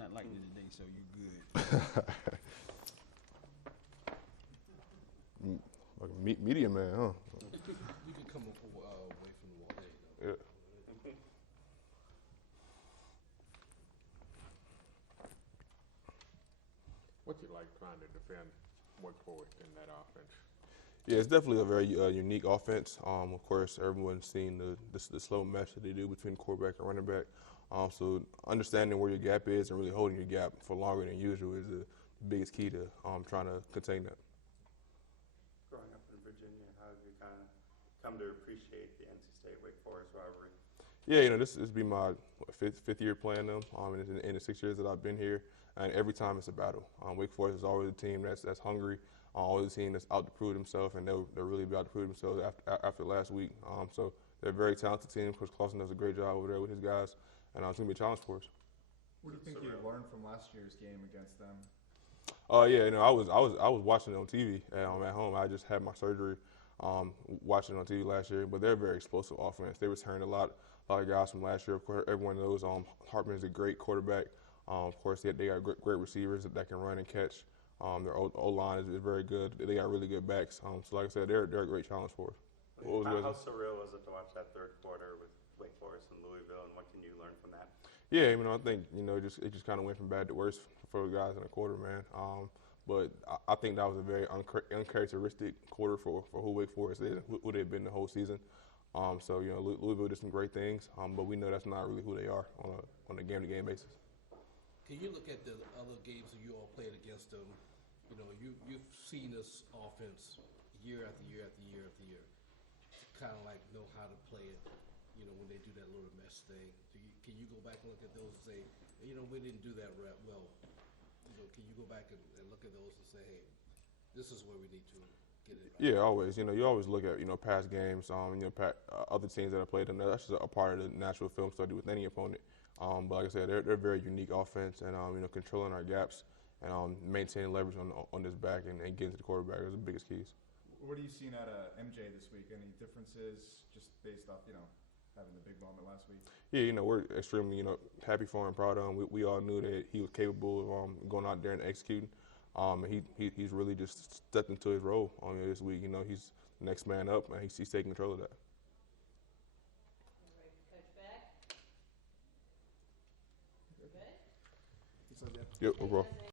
not like that today, so you're good. Like a media man, huh? You could come away from the wall. There you go. Yeah. What's it like trying to defend Wake Forest in that offense? Yeah, it's definitely a very unique offense. Of course, everyone's seen the slow mesh that they do between quarterback and running back. So understanding where your gap is and really holding your gap for longer than usual is the biggest key to trying to contain that. Growing up in Virginia, how have you kind of come to appreciate the NC State-Wake Forest rivalry? Yeah, this has been my fifth year playing them, in the 6 years that I've been here, and every time it's a battle. Wake Forest is always a team that's hungry, always a team that's out to prove themselves, and they'll really be out to prove themselves after last week. So they're a very talented team. Coach Clausen does a great job over there with his guys, and it's going to be a challenge for us. What do you think you learned from last year's game against them? Yeah, I was watching it on TV at home. I just had my surgery, watching it on TV last year. But they're a very explosive offense. They returned a lot of guys from last year. Of course, everyone knows Hartman is a great quarterback. Of course, they got great receivers that can run and catch. Their O-line is very good. They got really good backs. So like I said, they're a great challenge for us. How surreal was it to watch that third quarter with Wake Forest and Louisville, and what can you learn from that? Yeah, I think it just kind of went from bad to worse for the guys in the quarter, man. But I think that was a very uncharacteristic quarter for who Wake Forest is, who they've been the whole season. So Louisville did some great things, but we know that's not really who they are on a game-to-game basis. Can you look at the other games that you all played against them? You've seen this offense year after year after year after year. Kind of like know how to play it. When they do that little mesh thing, can you go back and look at those and say, we didn't do that well? Can you go back and look at those and say, hey, this is where we need to get it right? Yeah, always. You always look at past games. Other teams that have played them. That's just a part of the natural film study with any opponent. But like I said, they're a very unique offense, and controlling our gaps and maintaining leverage on this back and getting to the quarterback are the biggest keys. What are you seeing out of MJ this week? Any differences just based off having the big moment last week? Yeah, we're extremely happy for him, proud of him. We all knew that he was capable of going out there and executing. He's really just stepped into his role this week. He's the next man up, and he's taking control of that. All right, Coach Beck. Good. Yep, no problem.